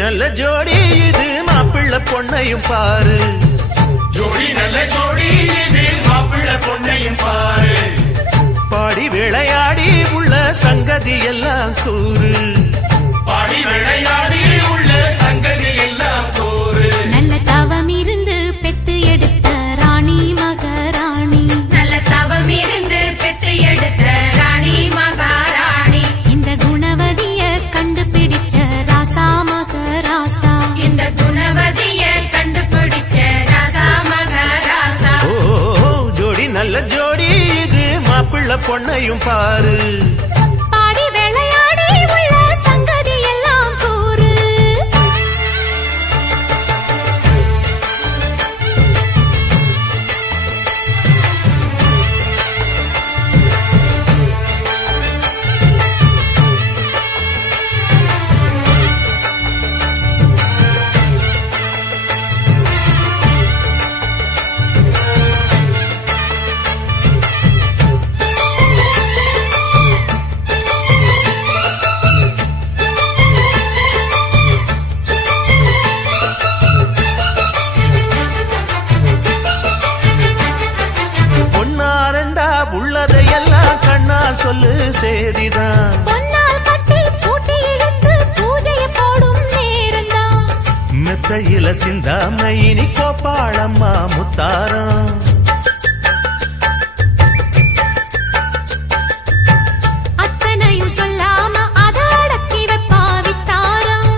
நல்ல ஜோடி இது மாப்பிள்ள பொண்ணையும் பாரு ஜோடி நல்ல ஜோடி இது மாப்பிள்ள பொண்ணையும் பாரு பாடி விளையாடி உள்ள சங்கதி எல்லாம் கூறு பாடி விளையாடி உள்ள சங்கதி எல்லாம் கூறு நல்ல தவம் இருந்து பெத்து எடுத்த ராணி மகாராணி நல்ல தவம் இருந்து பெத்து எடுத்த ராணி மகாராணி இந்த குணவதிய கண்டுபிடிச்ச ராசா மகராசா இந்த குணவதிய கண்டுபிடிச்ச ராசா மகாராசா ஓ ஜோடி நல்ல ஜோடி இது மாப்பிள்ள பொண்ணையும் பாரு பாடி விளையாடி உள்ள சங்கதி எல்லாம் கூறு பொன்னாரண்டா உள்ளதையெல்லாம் கண்ணால் சொல்லு சேதிதான் பொன்னால் கட்டி பூட்டி இழுத்து பூஜையை போடும் நேரம்தான் மெத்தையில சிந்தாம இனி கோப்பாளம்மா முத்தாரம் அத்தனையும் சொல்லாம அத அடக்கி வைப்பா வித்தாரம்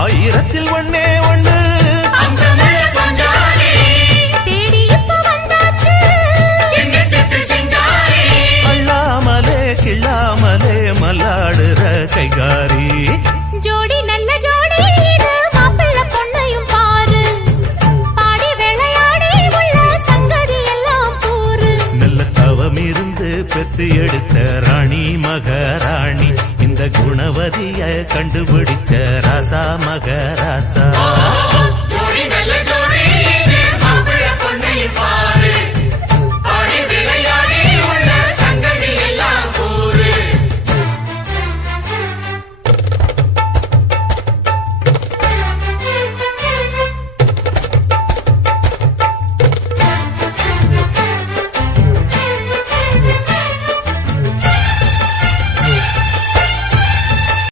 ஆயிரத்தில் ஒண்ணே ஒண்ணு அம்சமுள்ள கொஞ்சாரி தேடி இப்ப வந்தாச்சு சின்ன சிட்டு சிங்காரி அள்ளாமலே கிள்ளாமலே மல்லாடுற கைகாரி ஜோடி நல்ல ஜோடி இது மாப்பிள்ள பொண்ணையும் பாரு பாடி விளையாடி உள்ள சங்கதி எல்லாம் கூறு நல்ல தவம் இருந்து பெத்து எடுத்த ராணி மகாராணி இந்த குணவதிய கண்டுபிடிச்ச ராசா மகராசா ஜோடி நல்ல ஜோடி இது மாப்பிள்ள பொண்ணையும் பாரு